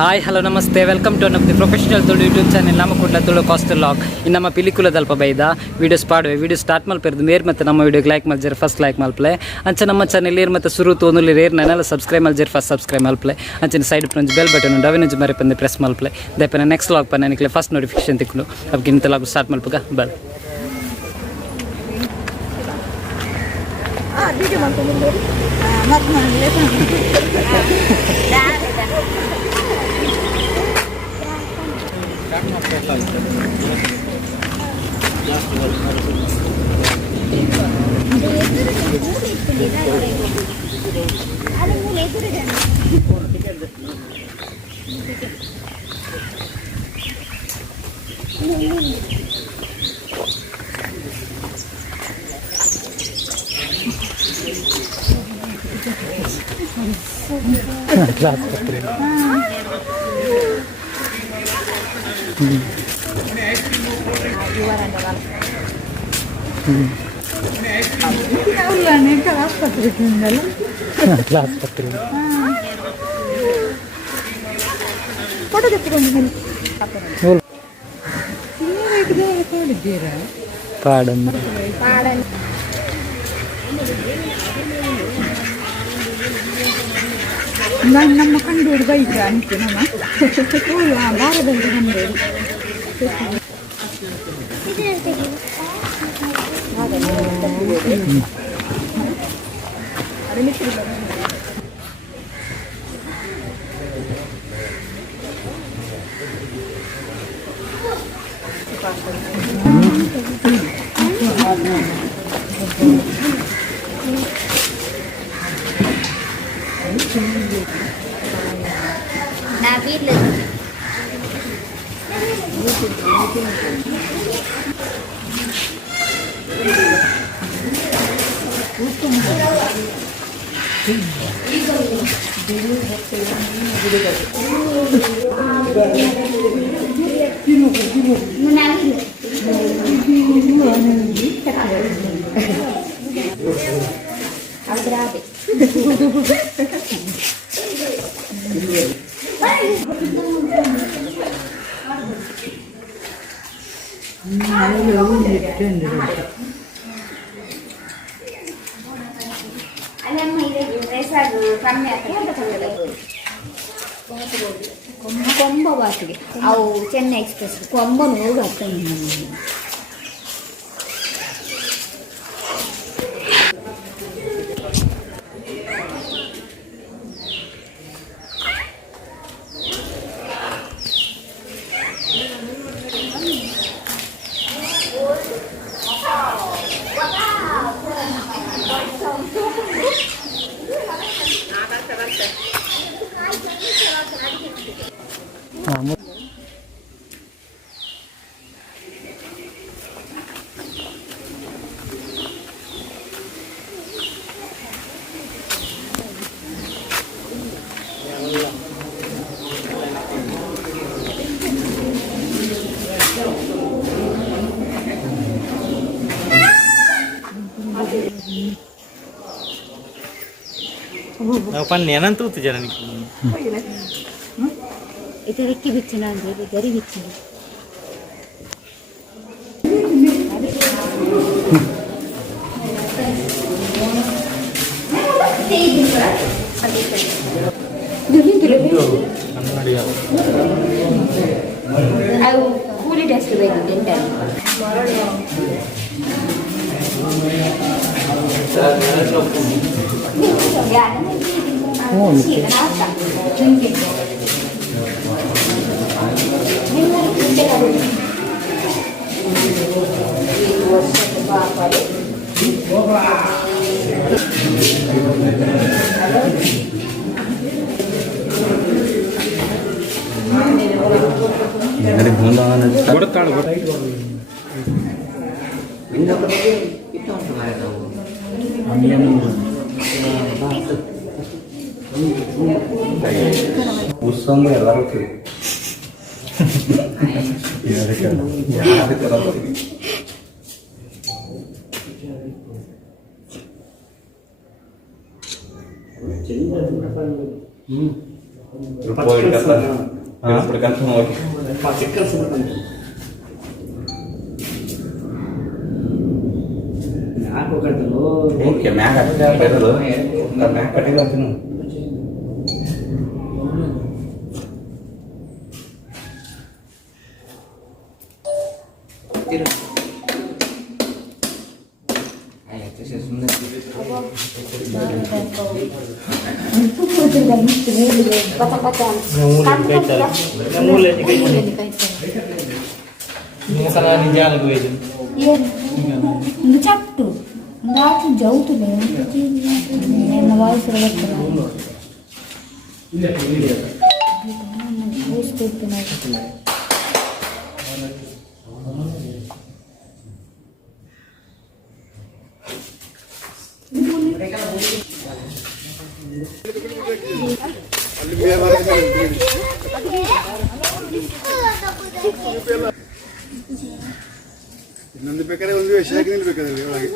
Hi hello ನಮಸ್ತೆ welcome to ನಮ್ದು professional Tulu YouTube channel ನಮ್ಮ ಕುಡ್ಲ ತುಳು ಕಾಸ್ಟ್ ಲಾಗ್ ಇನ್ನು ನಮ್ಮ ಪಿಲಿಕುಲದಲ್ಪ ಬೈದ ವೀಡಿಯೋಸ್ ಪಾಡುವೆ ವೀಡಿಯೋಸ್ ಸ್ಟಾರ್ಟ್ ಮಲ್ಪಿರೋದು ಮೇರ್ ಮತ್ತು ನಮ್ಮ ವೀಡಿಯೋಗೆ ಲೈಕ್ ಮಲ್ಜರ್ ಫಸ್ಟ್ ಲೈಕ್ ಮಲ್ಪಲೆ ಅಂಚೆ ನಮ್ಮ ಚಾನೆಲ್ ಏರ್ ಮತ್ತು ಶುರು ತೋನುಲಿ ರೇರ್ ನನ್ನೆಲ್ಲ ಸಬ್ಸ್ಕ್ರೈಬ್ ಮಲ್ಜರ್ ಫಸ್ಟ್ ಸಬ್ಸ್ಕ್ರೈಬ್ ಮಲ್ಪಲೆ ಅಂಚಿನ ಸೈಡ್ ಪಂಚ್ ಬೆಲ್ ಬಟನ್ ಉಂಡು ಅವಿನಂಜು ಮರೆ ಪಂದೆ ಪ್ರೆಸ್ ಮಲ್ಪಲೆ ದಯಪನ ನೆಕ್ಸ್ಟ್ ಲಾಗ್ ಪನ್ನ ನನಗೆ ಫಸ್ಟ್ ನೋಟಿಫಿಕೇಶನ್ ತಿಕ್ಕೊಂಡು ಅವಕ್ಕೆ ಇಂತ ಲಾಗ್ ಸ್ಟಾರ್ಟ್ ಮಲ್ಪಗ ಬಲ್ ನಮ್ಮ ಕಂಡು ಬೈಕ ಅಂತೆ ನಮ್ಮ ಭಾರತದಲ್ಲಿ ಕಂಡು ಕೊಂಬ ಬಾತಿಗೆ ಅವು ಚೆನ್ನೈ ಎಕ್ಸ್ಪ್ರೆಸ್ ಕೊಂಬ ನೋಡು ಆಗ್ತಾನೆ ಏನಂತ ಜನ ಇದು ರೆಕ್ಕಿ ಬಿಚ್ಚಿನ ಅಂದರೆ ಗರಿ ಬಿಚ್ಚಿನ ಅವು ಕೂಲಿ ಟೆಸ್ಟ್ ಬೇಕು ಡೆಂಟಲ್ ಉತ್ಸವ ಎಲ್ಲರೂ Point apa? ಓಕೆ ಮ್ಯಾಗ ಬರೋದು ಮ್ಯಾಗ ಕಟ್ಟಿಲ್ಲ ಅಂತೀನಿ చెట్టు నాకు జవుతున్నాయి నేను వాయిస్ ಇನ್ನೊಂದು ಬೇಕಾದ್ರೆ ಒಂದು ವಿಷಯ ನಿಲ್ಬೇಕಾದ್ರೆ ಒಳಗೆ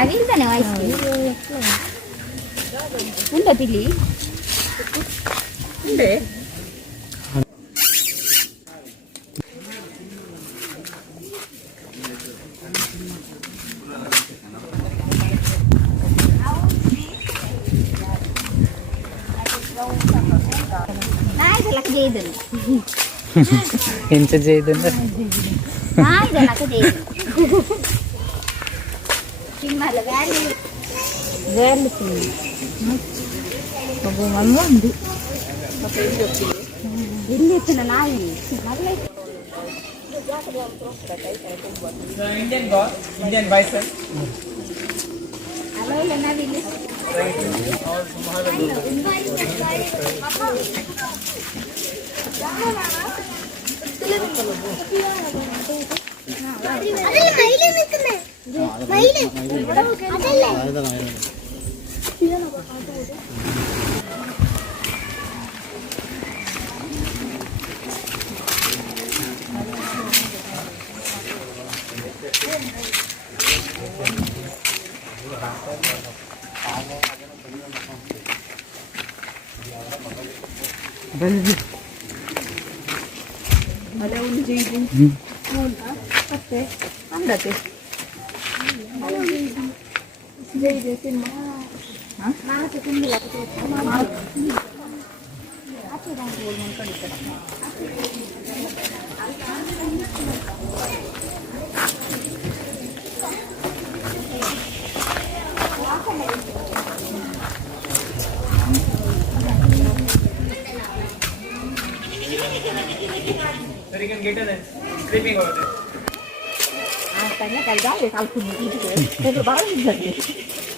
అదింతనే వాయిస్ ఉందా పిల్లి ఉండే నాయకులకు చేయదు ಎಂಚ ಜೈದಂದ್ರೆ నాయకులకు చేయదు సినిమాలో వేర్లు ఒక వల్ల ఉంది ఇల్లు ఇచ్చిన నాయి ಇಂಡಿಯನ್ ಬೈಸನ್ హలో లెనా విల్లు Ada undi jadi, apa? Anda teh? Jadi tin mah, నాకు తిండి లేకపోతే tanya kerja ya kalau punya itu deh, itu baru jadi,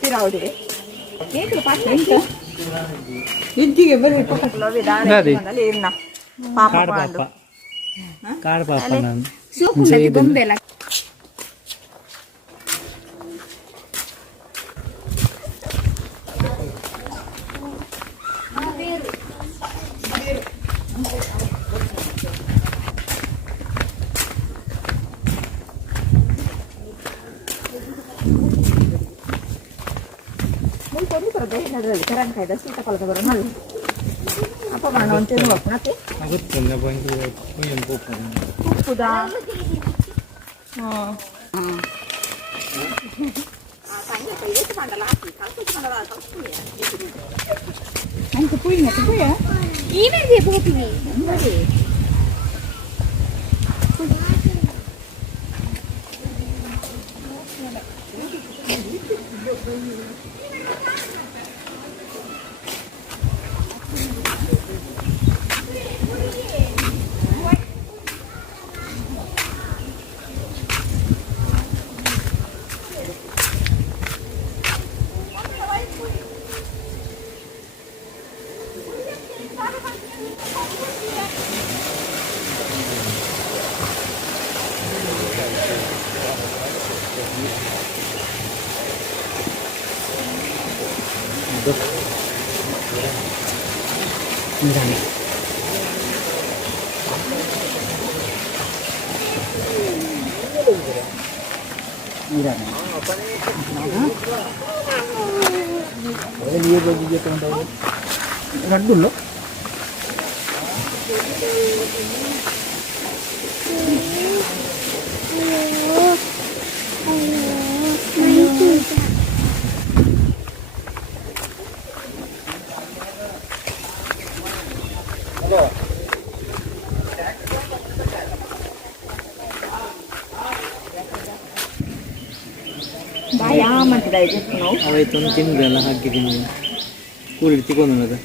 tidak ada deh. Itu pasti itu. intinya berapa kalau beda Nadi. mana lena, papa ಕಾಡ್ pandu. ಪಾಪ ಕಾಡ್ ಪಾಪ ನಾನು సూపున్నది బొంబేల Ini terbaik dari keren kayak dah kita kalau kebetulan malu. Apa mana nonton waktu nanti? ಆಗುತ್ತೆ ಬಂದು ಏನು ಹೋಗ್ತಾನೆ Sudah. Oh. Ang kepuy ya? ఈమె చెప్పబోతుంది గడ్డుల్లో ಬಾಯಿ ಆಮಂತಿದೆ ನಾವು ಅವೈತೆ ಒಂದು ತಿಂದ್ರಲ್ಲ ಹಾಕಿದ್ದೀನಿ ಕೂಲಿ ತಿಗೊಂಡು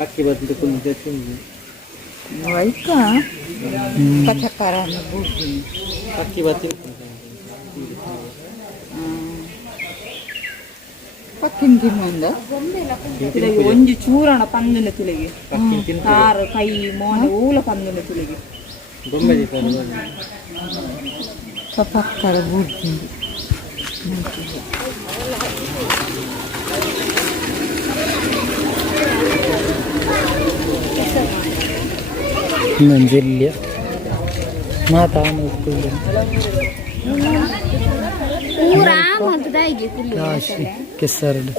ಅಕ್ಕಿ ಬರ್ತದೆ ಕುಂದು ತಿಂದು ವೈಕ ಕಚಕಾರ ಬೂದಿ ಅಕ್ಕಿ ಬತ್ತಿ ಪಕ್ಕಿನ ತಿನ್ನುವಂದ ತಿಳಗೆ ಒಂಜಿ ಚೂರಣ ಪಂದಿನ ತಿಳಗೆ ಕಾರು ಕೈ ಮೋನೆ ಊಲ ಪಂದಿನ ತಿಳಗೆ ಗೊಂಬೆ ಪಕ್ಕರ ಬೂದಿ ಮಂಜಿಲ್ಯ ಮಾತಾ ಪೂರಾ ಮಂತದಾಗಿ ಕಾಶಿ ಕೆಸರಡು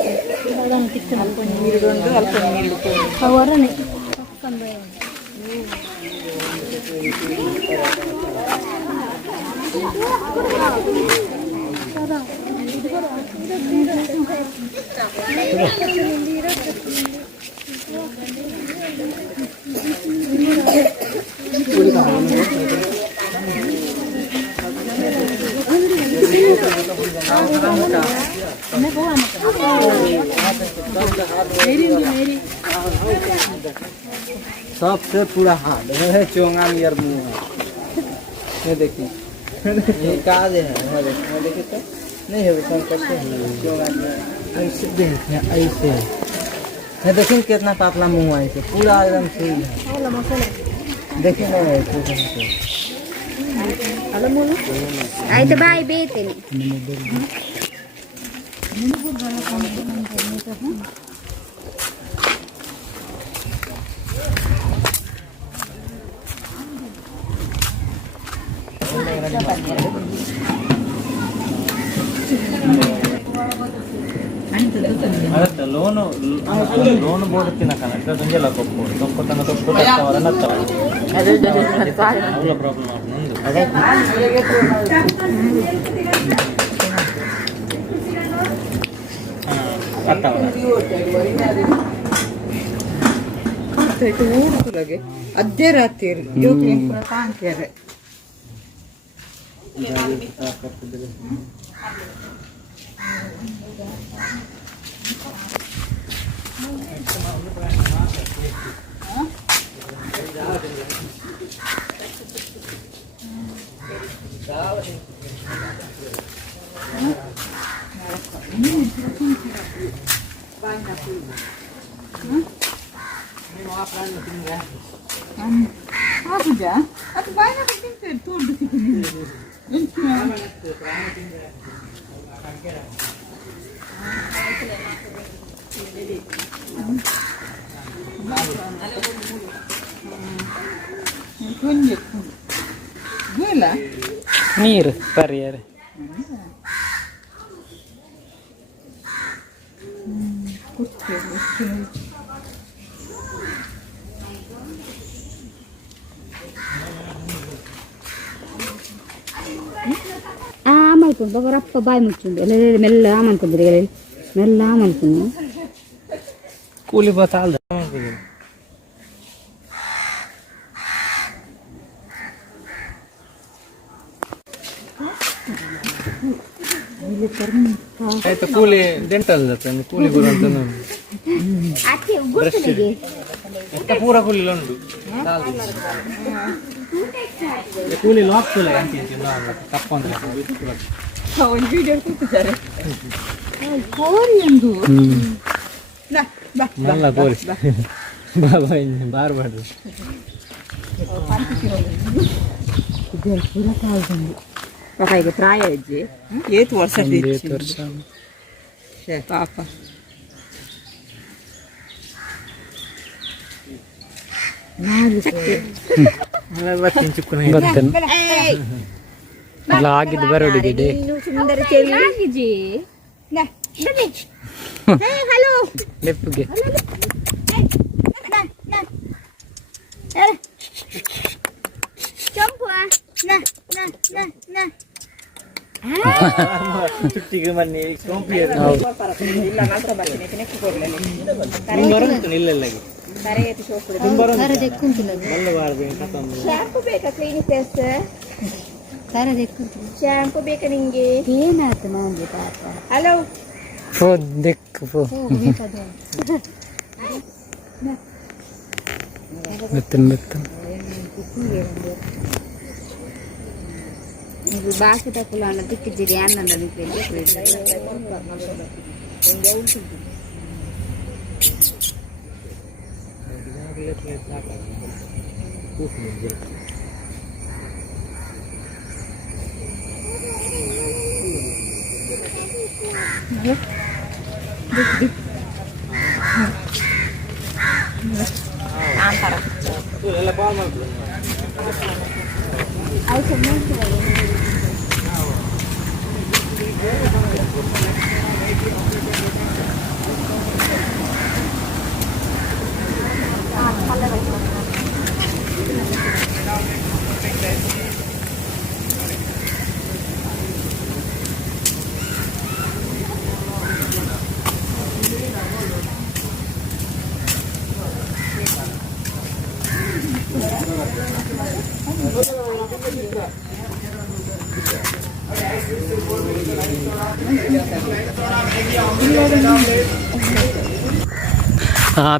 ನೀರುಂಡು ಅಲ್ಪ ನೀರು ಅವರನೆ सबसे पूरा हार्ड है चोंगा नियर मुंह ये देखिए ये काज है देखिए तो नहीं है सब कैसे है चोंगा ऐसे देखिए ऐसे है देखिए कितना पातला मुंह है ऐसे पूरा एकदम सही है देखिए ना ऐसे అయితే బాయ్ బేతేని ಅದ ಲೋನ್ ಬೋರ್ಡ್ ತಿನ್ನಕನ ಗೊಂಜಲ ಕೊಪ್ಪು ತೊಂಕೊತನ ತೊಕ್ಕು ತವರನ ತವ ಅದೇ ಅವಳ ಪ್ರಾಬ್ಲಮ್ ಆಗುಂದು ಊಡುತ್ತಲಗೆ ಅದೇ ರಾತ್ರಿ ಜೋಕಿ ಕಾಂತಿಯಾರೆ ಆಗುಜಾ ಅದು ಬಾಯಿನ ತಿಂತೆ ತೋಡು ಸಿಕ್ಕಿನಿ ನೀರು ಪರಿಯಾರೆ ఆమనుకుంటు ఒక రప్ప బాయ్ ముచ్చుండు మెల్ల ఆమనుకుంటుంది మెల్ల ఆమనుకున్నా ಕೂಲಿ ಬತ್ತಾಲ್ದ ಆಯ್ತು ಕೂಲಿ ಡೆಂಟಲ್ ಕೂಲಿ ಗುರು ಅಂತ అట్టి గుర్తులే ಎಷ್ಟ ಪೂರ ಕೂಲಿ ಉಂಟು ಕೂಲಿ ಲಾಕ್ತಲ್ಲ ತಪ್ಪ ಒಂದು ವಿಡಿಯೋ ಕೂತಿದ್ದಾರೆ ಕೋರಿ ಒಂದು ನಲ್ಲ ಕೋರಿ ಬಾಬಾ ಬಾರ್ ಮಾಡ್ರಿ ಪಾಪ ಪ್ರಾಯ ಅಜ್ಜಿ ಏತು ವರ್ಷ ಪಾಪ ಬರ್ತೀನಿ ಚುಕ್ಕುನ ಬರ್ತೇನೆ ಅಲ್ಲ ಆಗಿದ್ದು ಬರೋಡಿಗೆ ಡೇ ಸುಂದರ ಚೆಲ್ಲಿ ಹಲೋ ಲೆಫ್ಟ್ಗೆ ಚಂಪು ಚುಟ್ಟಿಗೆ ಮನ್ನಿ ಸೋಂಪಿ ಇಲ್ಲ ಮಾತ್ರ ಬರ್ತೀನಿ ನೆಕ್ಸ್ಟ್ ಕೊಡ್ಲೇನೆ ಇಲ್ಲಲ್ಲಾಗಿ ತರಗತಿ ಶೋಪುರ ಬಲ್ಲಬಾರ್ದು ಕತ್ತೊಂದು ಶಾಂಪು ಬೇಕಾ ಕ್ಲಿನಿಕರ್ಸ್ ಶಾಂಪು ಬೇಕಾ ನಿಂಗೆ ಏನಾಯ್ತು ನನಗೆ ಪಾಪ ಹಲೋ ಫೋ ದಿಕ್ ಫೋ ಬರ್ತೇನೆ ಇದು ಬಾಕಿ ತಕ್ಕಲು ಅನ್ನ ತಿಕ್ಕಿದ್ದೀರಿ ಅನ್ನ ಎಲ್ಲ ಕಾಲ್ ಮಾಡ್ತು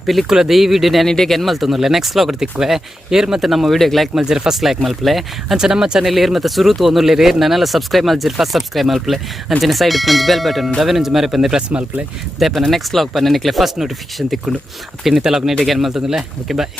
ಪಿಲಿಕುಲದ ಈ ವಿಡಿಯೋ ನಾನು ಇಂಡಿಯಾಗೆ ಏನು ಮಲ್ತಂದಿಲ್ಲ ನೆಕ್ಸ್ಟ್ ವ್ಲಾಗ್ ತಿಕ್ಕುವೆ ಏರ್ ಮತ್ತು ನಮ್ಮ ವಿಡಿಯೋಗೆ ಲೈಕ್ ಮಲ್ಜಿರಿ ಫಸ್ಟ್ ಲೈಕ್ ಮಲ್ಪಲೆ ಅಂಚೆ ನಮ್ಮ ಚಾನೆಲ್ ಏರ್ ಮತ್ತು ಸುರು ತೊಂದಿಲ್ಲ ಏರ್ ನನ್ನೆಲ್ಲ ಸಬ್ಸ್ಕ್ರೈಬ್ ಮಲ್ಜಿರಿ ಫಸ್ಟ್ ಸಬ್ಸ್ಕ್ರೈಬ್ ಮಲ್ಪಲೆ ಅಂಚನೆ ಸೈಡ್ ಫ್ರೆಂಡ್ಸ್ ಬೆಲ್ ಬಟನ್ ಉಂಟು ಅವೇ ಮರೆ ಪಂದೆ ಪ್ರೆಸ್ ಮಲ್ಪಲೆ ದೇಪನ ನೆಕ್ಸ್ಟ್ ವ್ಲಾಗ್ ಪನ್ನ ನಿಕ್ಲೆ ಫಸ್ಟ್ ನೋಟಿಫಿಕೇಶನ್ ತಿಕ್ಕೊಂಡು ಅದಕ್ಕೆ ನಿತ್ತ ಲಾಗ್ ಇಂಡಿಯಾಗೆ ಏನು ಮಲ್ತಂದಿಲ್ಲ ಓಕೆ ಬಾಯ್